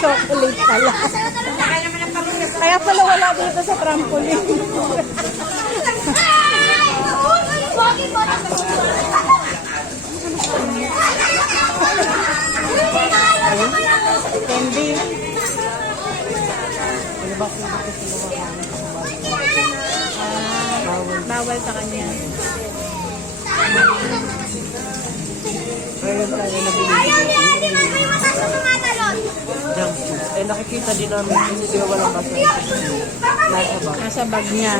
Chocolate pala. Kaya pala wala dito sa trampoline. Candy. Bawal sa kanya. Ayaw niya, hindi man may masasang tumatalon. Eh, nakikita din namin kasi sila walang basa. Nasa bag. Nasa bag niya.